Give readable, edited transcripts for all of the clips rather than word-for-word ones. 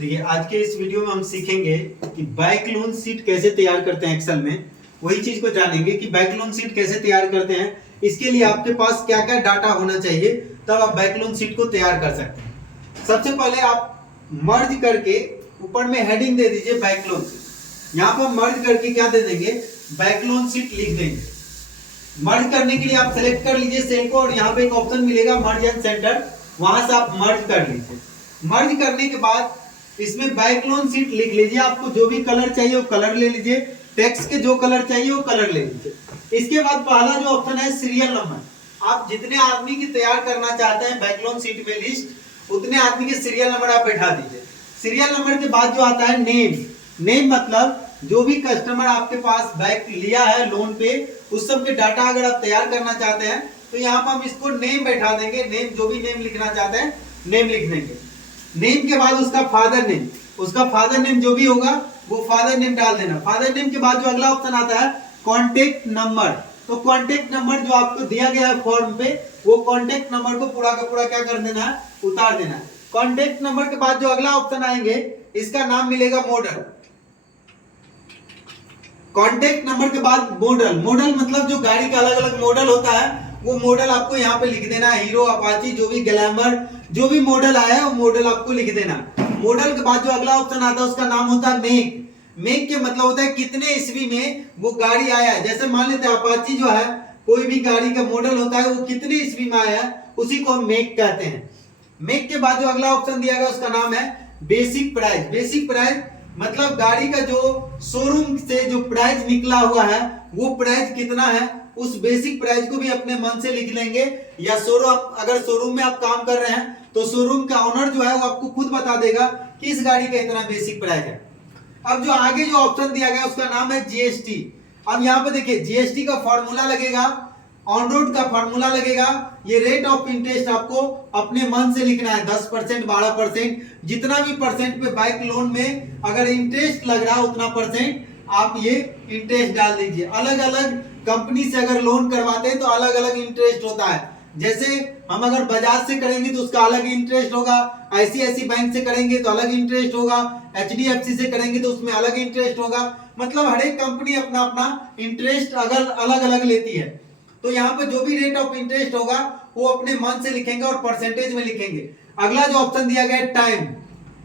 देखिए आज के इस वीडियो में हम सीखेंगे कि बैंक लोन शीट कैसे तैयार करते हैं एक्सेल में। वही चीज को जानेंगे कि बैंक लोन शीट कैसे तैयार करते हैं, इसके लिए आपके पास क्या क्या डाटा होना चाहिए, तब आप बैंक लोन शीट को तैयार कर सकते हैं। सबसे पहले आप मर्ज करके ऊपर में हेडिंग दे दीजिए बैंक लोन शीट। यहाँ पर मर्ज करके क्या दे देंगे, बैंक लोन शीट लिख देंगे। मर्ज करने के लिए आप सेलेक्ट कर लीजिए सेल को और यहाँ पे एक ऑप्शन मिलेगा मर्ज एंड सेंटर, वहां से आप मर्ज कर लीजिए। मर्ज करने के बाद इसमें बैंक लोन शीट लिख लीजिए। आपको जो भी कलर चाहिए वो कलर ले लीजिए, टेक्स्ट के जो कलर चाहिए वो कलर ले लीजिए। इसके बाद पहला जो ऑप्शन है सीरियल नंबर। आप जितने आदमी की तैयार करना चाहते हैं बैंक लोन शीट में लिस्ट, उतने आदमी के सीरियल नंबर आप बैठा दीजिए। सीरियल नंबर के बाद जो आता है नेम। नेम मतलब जो भी कस्टमर आपके पास बैंक लिया है लोन पे, उस सब के डाटा अगर आप तैयार करना चाहते हैं तो यहाँ पर हम इसको नेम बैठा देंगे। नेम जो भी नेम लिखना चाहते हैं नेम लिख देंगे। नेम के बाद उसका फादर नेम जो भी होगा वो फादर नेम डाल देना। फादर नेम के बाद जो अगला ऑप्शन आता है कॉन्टेक्ट नंबर। तो कॉन्टेक्ट नंबर जो आपको दिया गया है फॉर्म पे, वो कॉन्टेक्ट नंबर को पूरा का पूरा क्या कर देना है, उतार देना है। कॉन्टेक्ट नंबर के बाद जो अगला ऑप्शन आएंगे, इसका नाम मिलेगा मॉडल। कॉन्टेक्ट नंबर के बाद मॉडल। मॉडल मतलब जो गाड़ी का अलग अलग मॉडल होता है, वो मॉडल आपको यहाँ पे लिख देना है। हीरो, अपाची, जो भी ग्लैमर, जो भी मॉडल आया है वो मॉडल आपको लिख देना। मॉडल के बाद जो अगला ऑप्शन आता है उसका नाम होता है मेक। मेक के मतलब होता है कितने ईस्वी में वो गाड़ी आया है। जैसे मान लेते हैं अपाची जो है, कोई भी गाड़ी का मॉडल होता है वो कितने ईस्वी में आया है, उसी को हम मेक कहते हैं। मेक के बाद जो अगला ऑप्शन दिया गया उसका नाम है बेसिक प्राइस। बेसिक प्राइस मतलब गाड़ी का जो शोरूम से जो प्राइस निकला हुआ है वो प्राइस कितना है, उस बेसिक प्राइस को भी अपने मन से लिख लेंगे। या अगर शोरूम में आप काम कर रहे हैं तो शोरूम का ओनर जो है वो आपको खुद बता देगा कि इस गाड़ी का इतना बेसिक प्राइस है। अब जो आगे जो ऑप्शन दिया गया उसका नाम है जीएसटी। अब यहाँ पे देखिए जीएसटी का फॉर्मूला लगेगा, ऑन रोड का फॉर्मूला लगेगा। ये रेट ऑफ इंटरेस्ट आपको अपने मन से लिखना है, 10%, 12%, जितना भी परसेंट पे बाइक लोन में अगर इंटरेस्ट लग रहा है उतना परसेंट आप ये इंटरेस्ट डाल दीजिए। अलग अलग कंपनी से अगर लोन करवाते हैं तो अलग अलग इंटरेस्ट होता है। जैसे हम अगर बजाज से करेंगे तो उसका अलग इंटरेस्ट होगा, आईसीआईसी बैंक से करेंगे तो अलग इंटरेस्ट होगा, एचडीएफसी से करेंगे तो उसमें अलग इंटरेस्ट होगा। मतलब हर एक कंपनी अपना अपना इंटरेस्ट अगर अलग अलग लेती है। तो यहाँ पे जो भी रेट ऑफ इंटरेस्ट होगा वो अपने मन से लिखेंगे और परसेंटेज में लिखेंगे। अगला जो ऑप्शन दिया गया है टाइम।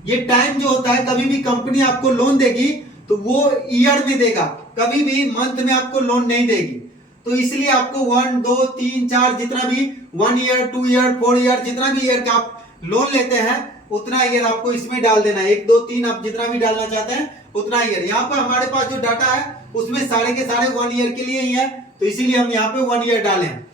ये टाइम जो होता है, कभी भी कंपनी आपको लोन देगी तो वो ईयर में देगा, कभी भी मंथ में आपको लोन नहीं देगी। तो इसलिए आपको 1, 2, 3, 4 जितना भी 1 ईयर, 2 ईयर, 4 ईयर, जितना भी ईयर का आप लोन लेते हैं उतना ईयर आपको इसमें डाल देना है। 1, 2, 3 आप जितना भी डालना चाहते हैं उतना ईयर। यहाँ पर हमारे पास जो डाटा है उसमें सारे के सारे 1 ईयर के लिए ही है, तो इसीलिए हम यहाँ पे 1 ईयर डाले हैं।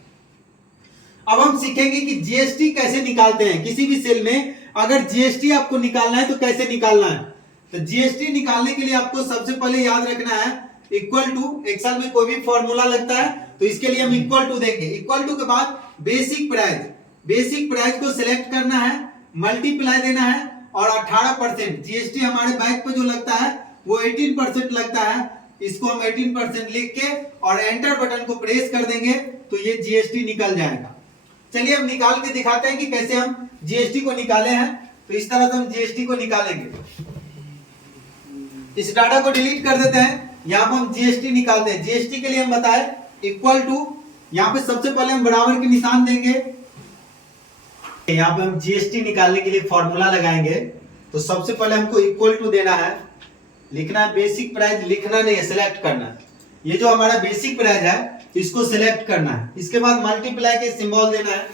अब हम सीखेंगे कि जीएसटी कैसे निकालते हैं। किसी भी सेल में अगर जीएसटी आपको निकालना है तो कैसे निकालना है। तो जीएसटी निकालने के लिए आपको सबसे पहले याद रखना है इक्वल टू। एक्सेल में कोई भी फॉर्मूला लगता है तो इसके लिए हम इक्वल टू देंगे। इक्वल टू के बाद बेसिक प्राइस। बेसिक प्राइस को सिलेक्ट करना है, मल्टीप्लाई देना है और 18%। जीएसटी हमारे बैंक पे जो लगता है वो 18% लगता है। इसको हम 18% लिख के और एंटर बटन को प्रेस कर देंगे तो ये जीएसटी निकल जाएगा। चलिए हम निकाल के दिखाते हैं कि कैसे हम जीएसटी को निकाले हैं। तो इस तरह से हम जीएसटी को निकालेंगे। इस डाटा को डिलीट कर देते हैं। यहाँ पर हम जीएसटी निकालते हैं। जीएसटी के लिए हम बताएं इक्वल टू, यहाँ पे सबसे पहले हम बराबर के निशान देंगे। यहाँ पे हम जीएसटी निकालने के लिए फॉर्मूला लगाएंगे। तो सबसे पहले हमको इक्वल टू देना है, लिखना है बेसिक प्राइस, लिखना नहीं है, सिलेक्ट करना है। ये जो हमारा बेसिक प्राइस है इसको सिलेक्ट करना है। इसके बाद मल्टीप्लाई के सिंबल देना है।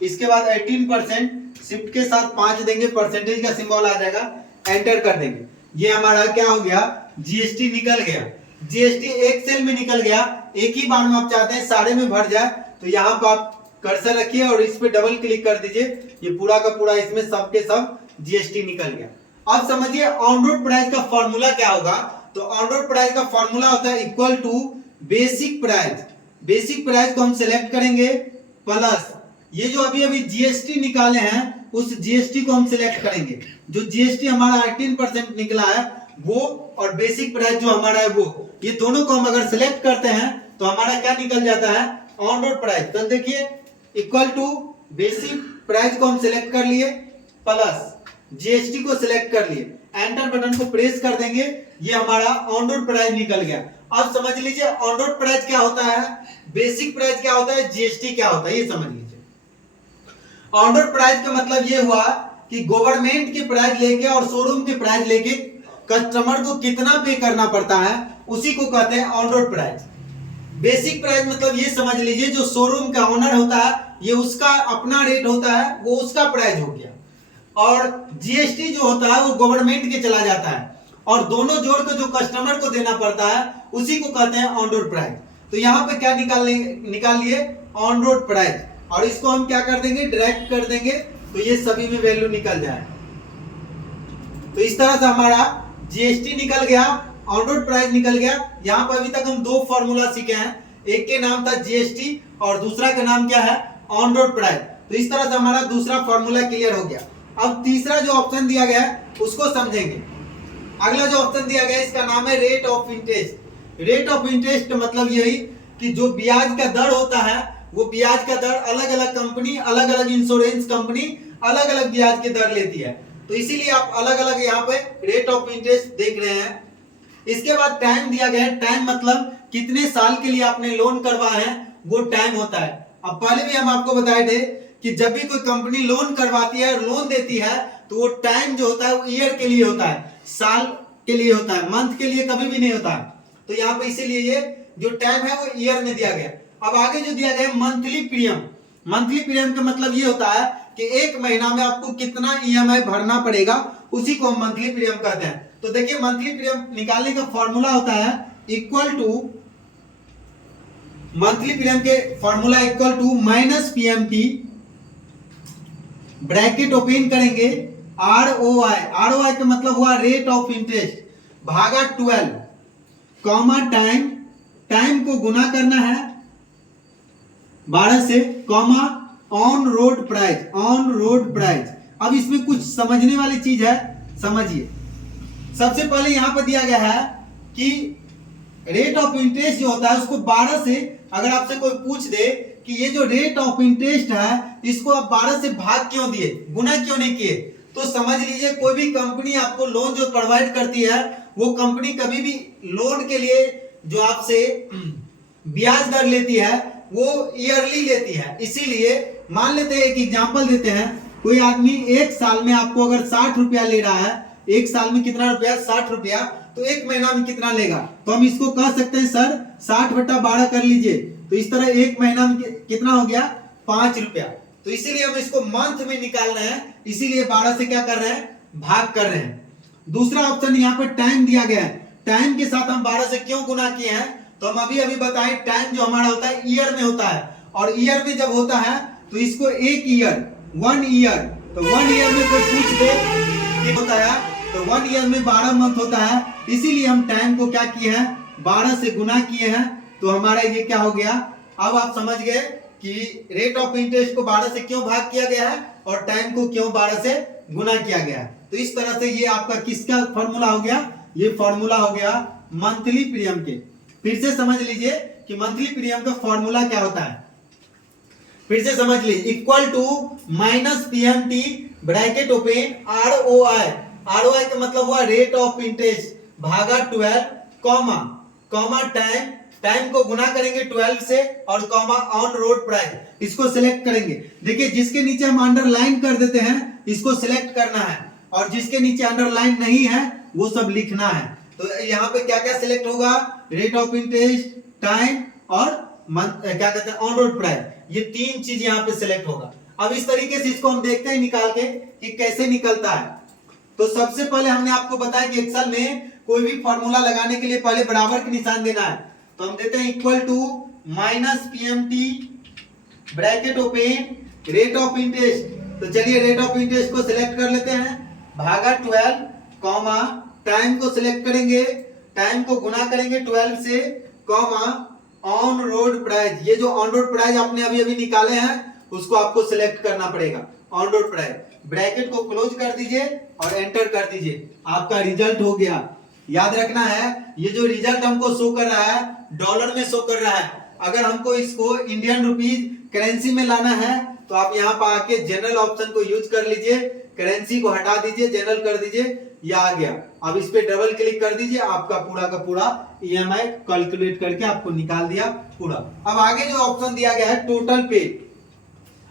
इसके बाद 18% शिफ्ट के साथ 5 देंगे, परसेंटेज का सिंबल आ जाएगा, एंटर कर देंगे। ये हमारा क्या हो गया, जीएसटी निकल गया। जीएसटी एक सेल में निकल गया। एक ही बार में आप चाहते हैं सारे में भर जाए तो यहाँ पर आप कर्सर रखिए और इस पे डबल क्लिक कर दीजिए। ये पूरा का पूरा इसमें सब के सब जीएसटी निकल गया। अब समझिए ऑन रोड प्राइस का फॉर्मूला क्या होगा। तो ऑन रोड प्राइस का फॉर्मूला होता है equal to basic price. Basic price को हम सिलेक्ट करेंगे प्लस ये जो अभी अभी जीएसटी निकाले हैं उस जीएसटी को हम सिलेक्ट करेंगे। जो जीएसटी हमारा 18% निकला है वो और बेसिक प्राइस जो हमारा है वो, ये दोनों को हम अगर सिलेक्ट करते हैं तो हमारा क्या निकल जाता है, ऑन रोड प्राइस। तो देखिए इक्वल टू बेसिक प्राइस को हम सिलेक्ट कर लिए प्लस जीएसटी को सिलेक्ट कर लिए, एंटर बटन को प्रेस कर देंगे, ये हमारा ऑन रोड प्राइस निकल गया। अब समझ लीजिए ऑन रोड प्राइस क्या होता है, बेसिक प्राइस क्या होता है, जीएसटी क्या होता है, ये समझ लीजिए। ऑन रोड प्राइस का मतलब ये हुआ कि गवर्नमेंट की प्राइस लेके और शोरूम की प्राइस लेके कस्टमर को कितना पे करना पड़ता है, उसी को कहते हैं on road price. Basic price मतलब ये समझ लीजिए जो शोरूम का ओनर होता है, ये उसका अपना रेट होता है, वो उसका प्राइस हो गया, और जीएसटी जो होता है वो गवर्नमेंट के चला जाता है, और दोनों जोड़ के जो कस्टमर को देना पड़ता है उसी को कहते हैं ऑन रोड प्राइस। तो यहाँ पे क्या निकाल लिए ऑन रोड प्राइस, और इसको हम क्या कर देंगे, डायरेक्ट कर देंगे, तो ये सभी में वैल्यू निकल जाए। तो इस तरह से हमारा जीएसटी निकल गया, ऑन रोड प्राइस निकल गया। यहाँ पर अभी तक हम दो फॉर्मूला सीखे हैं, एक के नाम था जीएसटी और दूसरा का नाम क्या है, ऑन रोड प्राइस। तो इस तरह से हमारा दूसरा फॉर्मूला क्लियर हो गया। अब तीसरा जो ऑप्शन दिया गया है उसको समझेंगे। अगला जो ऑप्शन दिया गया है इसका नाम है rate of interest. Rate of interest मतलब यही कि जो ब्याज का दर होता है, वो ब्याज का दर अलग अलग कंपनी, अलग अलग इंश्योरेंस कंपनी अलग अलग ब्याज की दर लेती है, तो इसीलिए आप अलग अलग यहाँ पे रेट ऑफ इंटरेस्ट देख रहे हैं। इसके बाद टाइम दिया गया है, टाइम मतलब कितने साल के लिए आपने लोन करवाया है वो टाइम होता है। अब पहले भी हम आपको बताए थे कि जब भी कोई कंपनी लोन करवाती है, लोन देती है, तो वो टाइम जो होता है वो ईयर के लिए होता है, साल के लिए होता है, मंथ के लिए कभी भी नहीं होता है। तो यहाँ पे इसीलिए ये जो टाइम है वो ईयर में दिया गया। अब आगे जो दिया गया मंथली प्रीमियम। मंथली प्रीमियम का मतलब ये होता है कि एक महीना में आपको कितना ईएमआई भरना पड़ेगा, उसी को हम मंथली प्रीमियम कहते हैं। तो देखिए मंथली प्रीमियम निकालने का फॉर्मूला होता है इक्वल टू, मंथली प्रीमियम के formula equal to minus PMT, bracket open करेंगे, आरओआई, आरओआई का मतलब हुआ रेट ऑफ इंटरेस्ट, भागा 12, कॉमा टाइम, टाइम को गुना करना है 12 से, comma on road price, on road price. अब इसमें कुछ समझने वाली चीज है, समझिए। सबसे पहले यहां पर दिया गया है कि रेट ऑफ इंटरेस्ट जो होता है उसको 12 से, अगर आपसे कोई पूछ दे कि ये जो रेट ऑफ इंटरेस्ट है इसको आप 12 से भाग क्यों दिए, गुना क्यों नहीं किए, तो समझ लीजिए कोई भी कंपनी आपको लोन जो प्रोवाइड करती है, वो कंपनी कभी भी लोन के लिए जो आपसे ब्याज दर लेती है वो ईयरली लेती है। इसीलिए मान लेते हैं, एक एग्जांपल देते हैं, कोई आदमी एक साल में आपको अगर 60 रुपया ले रहा है, एक साल में कितना रुपया, 60 रुपया, तो एक महीना में कितना लेगा, तो हम इसको कह सकते हैं सर 60/12 कर लीजिए, तो इस तरह एक महीना में कितना हो गया, 5 रुपया। तो इसीलिए हम इसको मंथ में निकाल रहे हैं, इसीलिए 12 से क्या कर रहे हैं, भाग कर रहे हैं। दूसरा ऑप्शन यहाँ पर टाइम दिया गया है, टाइम के साथ हम 12 से क्यों गुना किए हैं, तो हम अभी बताएं टाइम जो हमारा होता है ईयर में होता है, और ईयर में जब होता है तो इसको एक ईयर, 1 ईयर, तो 1 ईयर में कोई पूछ दे कि होता है, तो 1 ईयर में 12 मंथ होता है, इसीलिए हम टाइम को क्या किए हैं, 12 से गुना किए हैं, तो हमारा ये क्या हो गया। अब आप समझ गए कि रेट ऑफ इंटरेस्ट को 12 से क्यों भाग किया गया है और टाइम को क्यों 12 से गुना किया गया है। तो इस तरह से ये आपका किसका फॉर्मूला हो गया, ये फॉर्मूला हो गया मंथली प्रीमियम के। फिर से समझ लीजिए कि मंथली प्रीमियम का फॉर्मूला क्या होता है, फिर से समझ लीजिए, equal to minus PMT, bracket open, ROI, ROI का मतलब हुआ रेट ऑफ इंटरेस्ट, भागा 12, कॉमा, कॉमा टाइम, टाइम को गुना करेंगे 12 से, और कॉमा ऑन रोड प्राइस, इसको सिलेक्ट करेंगे। देखिए जिसके नीचे हम अंडरलाइन कर देते हैं इसको सिलेक्ट करना है, और जिसके नीचे अंडरलाइन नहीं है वो सब लिखना है। तो यहाँ पे क्या क्या सिलेक्ट होगा, रेट ऑफ इंटरेस्ट, टाइम और क्या कहते हैं ऑन रोड प्राइस, ये 3 चीज यहाँ पे सिलेक्ट होगा। अब इस तरीके से इसको हम देखते हैं निकाल के कि कैसे निकलता है। तो सबसे पहले हमने आपको बताया कि एक्सेल में कोई भी फॉर्मूला लगाने के लिए पहले बराबर के निशान देना है, तो हम देते हैं equal to minus PMT, bracket open, rate of interest. तो चलिए रेट ऑफ इंटरेस्ट को सिलेक्ट कर लेते हैं, भागा 12, कॉमा टाइम को सिलेक्ट करेंगे, टाइम को गुना करेंगे 12 से, कॉमा ऑन रोड प्राइस, ये जो ऑन रोड प्राइस आपने अभी निकाले हैं उसको आपको सिलेक्ट करना पड़ेगा, ऑन रोड प्राइस। ब्रैकेट को क्लोज कर दीजिए और एंटर कर दीजिए, आपका रिजल्ट हो गया। याद रखना है ये जो रिजल्ट हमको शो कर रहा है डॉलर में शो कर रहा है, अगर हमको इसको इंडियन रुपीज करेंसी में लाना है तो आप यहाँ पर आके जनरल ऑप्शन को यूज कर लीजिए, करेंसी को हटा दीजिए, जनरल कर दीजिए, ये आ गया। अब इस पे डबल क्लिक कर दीजिए, आपका पूरा का पूरा EMI कैलकुलेट करके आपको निकाल दिया पूरा। अब आगे जो ऑप्शन दिया गया है टोटल पेड।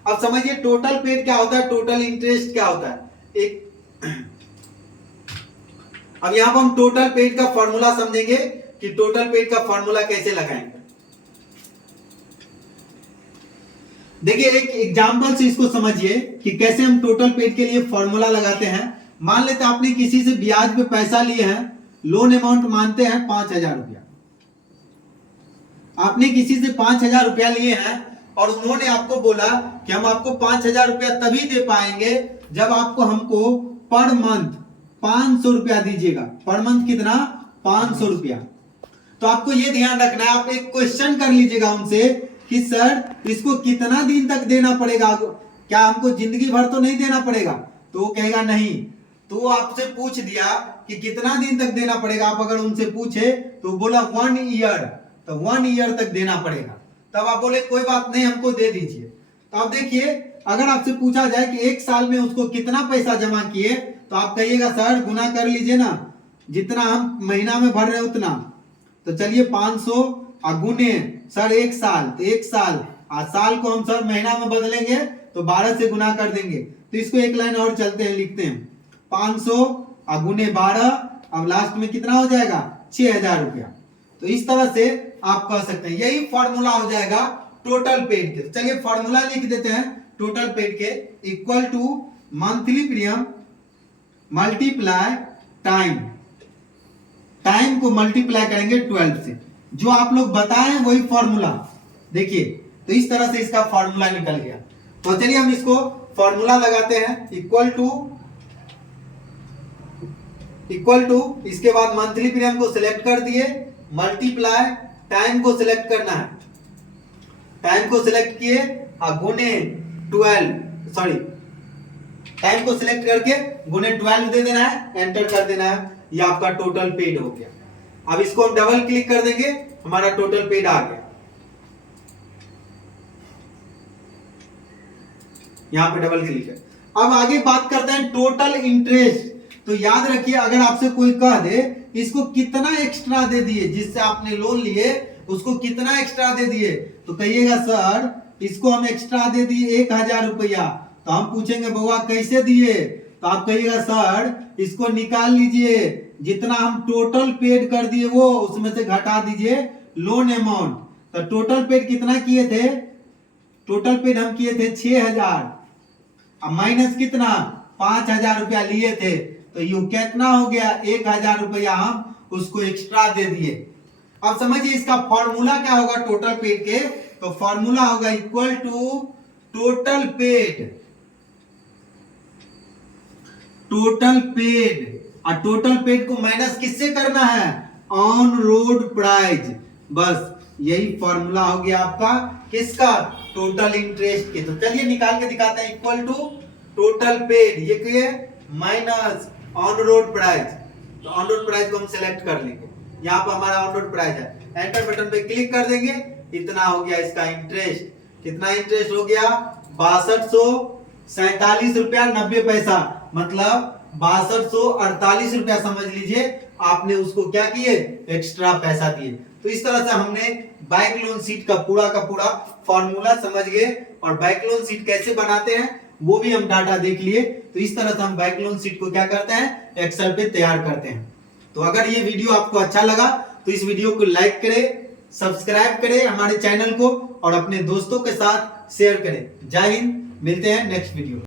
अब समझिए टोटल पेड क्या होता है, टोटल इंटरेस्ट क्या होता है। एक अब यहाँ पर हम टोटल पेड का फॉर्मूला समझेंगे कि टोटल पेड का फॉर्मूला कैसे लगाएंगे। देखिए एक एग्जांपल से इसको समझिए कि कैसे हम टोटल पेड के लिए फॉर्मूला लगाते हैं। मान लेते हैं आपने किसी से ब्याज पे पैसा लिए हैं, लोन अमाउंट मानते हैं 5,000 रुपया। आपने किसी से 5,000 रुपया लिए हैं और उन्होंने आपको बोला कि हम आपको 5,000 रुपया तभी दे पाएंगे जब आपको हमको पर मंथ 500 रुपया दीजिएगा। पर मंथ कितना, 500 रुपया। तो आपको ये ध्यान रखना है, आप एक क्वेश्चन कर लीजिएगा उनसे कि सर इसको कितना दिन तक देना पड़ेगा, क्या हमको जिंदगी भर तो नहीं देना पड़ेगा। तो वो कहेगा नहीं। तो वो आपसे पूछ दिया कि कितना दिन तक देना पड़ेगा। आप अगर उनसे पूछे तो बोला 1 ईयर, तो 1 ईयर तक देना पड़ेगा। तब आप बोले कोई बात नहीं, हमको दे दीजिए। तो आप देखिए अगर आपसे पूछा जाए कि 1 साल में उसको कितना पैसा जमा किए, तो आप कहिएगा सर गुना कर लीजिए ना, जितना हम महीना में भर रहे उतना। तो चलिए 500 गुने सर 1 साल, तो 1 साल साल को हम सर महीना में बदलेंगे तो 12 से गुना कर देंगे। तो इसको एक लाइन और चलते हैं, लिखते हैं 500 गुने 12, अब लास्ट में कितना हो जाएगा 6,000 रुपया। तो इस तरह से आप कह सकते हैं, यही फॉर्मूला हो जाएगा टोटल पेड के। चलिए फॉर्मूला लिख देते हैं टोटल पेड के, equal to monthly premium multiply time. Time को मल्टीप्लाई करेंगे 12 से, जो आप लोग बताएं वही फॉर्मूला। देखिए तो इस तरह से इसका फॉर्मूला निकल गया। तो चलिए हम इसको फॉर्मूला लगाते हैं, इक्वल टू इसके बाद मंथली प्रीमियम को सिलेक्ट कर दिए, मल्टीप्लाई टाइम को सिलेक्ट करना है, टाइम को सिलेक्ट किए गुने 12, सॉरी टाइम को सिलेक्ट करके गुने 12 दे देना है, एंटर कर देना है। ये आपका टोटल पेड हो गया। अब इसको हम डबल क्लिक कर देंगे, हमारा टोटल पेड आ गया। यहां पे डबल क्लिक है। अब आगे बात करते हैं टोटल इंटरेस्ट। तो याद रखिए अगर आपसे कोई कह दे इसको कितना एक्स्ट्रा दे दिए, जिससे आपने लोन लिए उसको कितना एक्स्ट्रा दे दिए, तो कहिएगा सर इसको हम एक्स्ट्रा दे दिए 1,000 रुपया। तो हम पूछेंगे बउआ कैसे दिए, तो आप कहिएगा सर इसको निकाल लीजिए, जितना हम टोटल पेड कर दिए वो उसमें से घटा दीजिए लोन अमाउंट। तो टोटल पेड कितना किए थे, टोटल पेड हम किए थे 6,000, अब माइनस कितना 5,000 रुपया लिए थे, तो यू कितना हो गया 1,000 रुपया हम उसको एक्स्ट्रा दे दिए। अब समझिए इसका फॉर्मूला क्या होगा टोटल पेड के, तो फॉर्मूला होगा equal to total paid, total paid. और टोटल पेड को माइनस किससे करना है, ऑन रोड प्राइस। बस यही फॉर्मूला हो गया आपका किसका, टोटल इंटरेस्ट के। तो चलिए निकाल के दिखाते हैं, इक्वल टू टोटल पेड, ये क्या है माइनस ऑन रोड प्राइस। तो ऑन रोड प्राइस को हम सिलेक्ट कर लेंगे, यहाँ पर हमारा ऑन रोड प्राइस है, एंटर बटन पे क्लिक कर देंगे। इतना हो गया इसका इंटरेस्ट। कितना इंटरेस्ट हो गया 6247 रुपया 90 पैसा, मतलब 6248 रुपया समझ लीजिए आपने उसको क्या किए एक्स्ट्रा पैसा दिए। तो इस तरह से हमने बैंक लोन शीट का पूरा फॉर्मूला समझ गए, और बैंक लोन शीट कैसे बनाते हैं वो भी हम डाटा देख लिए। तो इस तरह से हम बैंक लोन शीट को क्या करते हैं एक्सेल पे तैयार करते हैं। तो अगर ये वीडियो आपको अच्छा लगा तो इस वीडियो को लाइक करें, सब्सक्राइब करें हमारे चैनल को, और अपने दोस्तों के साथ शेयर करें। जय हिंद, मिलते हैं नेक्स्ट वीडियो।